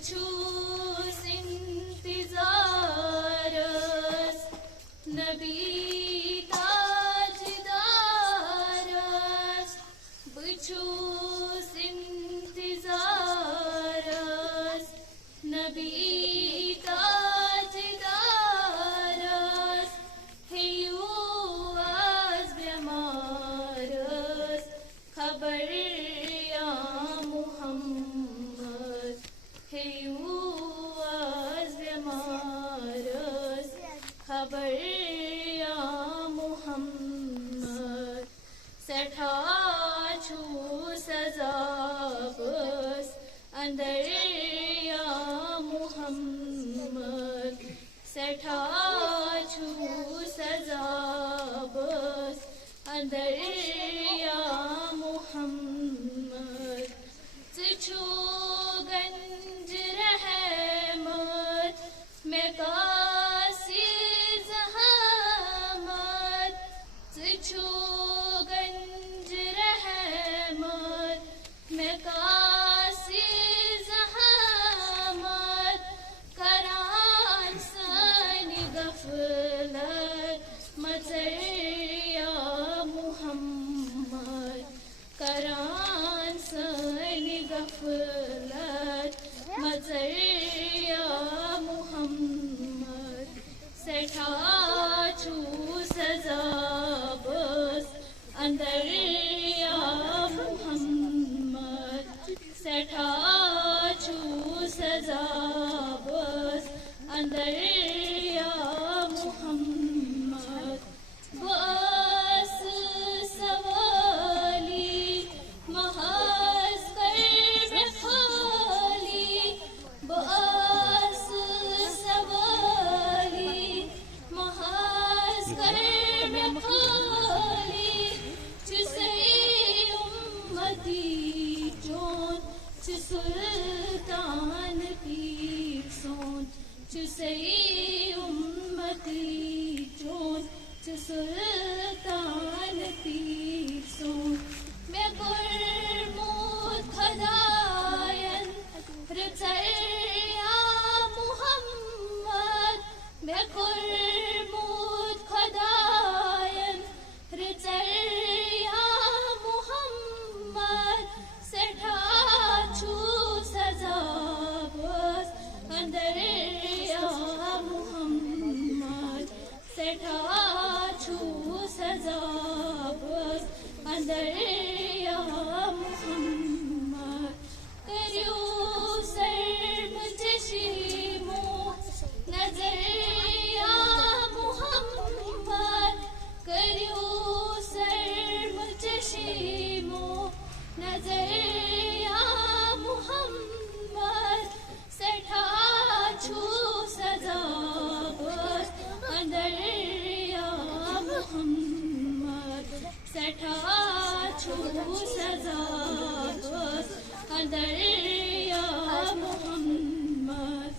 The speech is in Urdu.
بچھوس انتظارس نبی تاجدارس بچھوس انتظارس نبی تاجدارس ہیو از بیمارس خبر یا محمد ہیو از بیمارس خبر یا محمد سٹھا چھو سزابس اندر یا محمد سٹھا چھو سزابس اندر یا محمد چھو گنج رحمت میں قاصر زحمت چھو گنج رحمت میں قاصر زحمت کران سن غفلت مزر یا محمد کران سن غفلت مزر یا محمد سٹھا چھو سزابس اندر یا محمد سٹھا چھو سزابس اندر یا محمد بس سوالی محض قرب خالی بس سوالی محض قرب خالی چسے امتی جون سلطان پیر سون چسے امتی جون سلطان پیر سون میں برمود خداین رچر یا محمد میں برمود خداین رچر یا محمد سٹھا چھو سزابس اندر یا محمد سٹھا چھو سزابس اندر یا محمد کریو سرم چشیمو نظر یا محمد کریو سرم چشیمو نظر یا محمد سٹھا چھو سزابس اندر یا محمد سٹھا چھو سزابس اندر یا محمد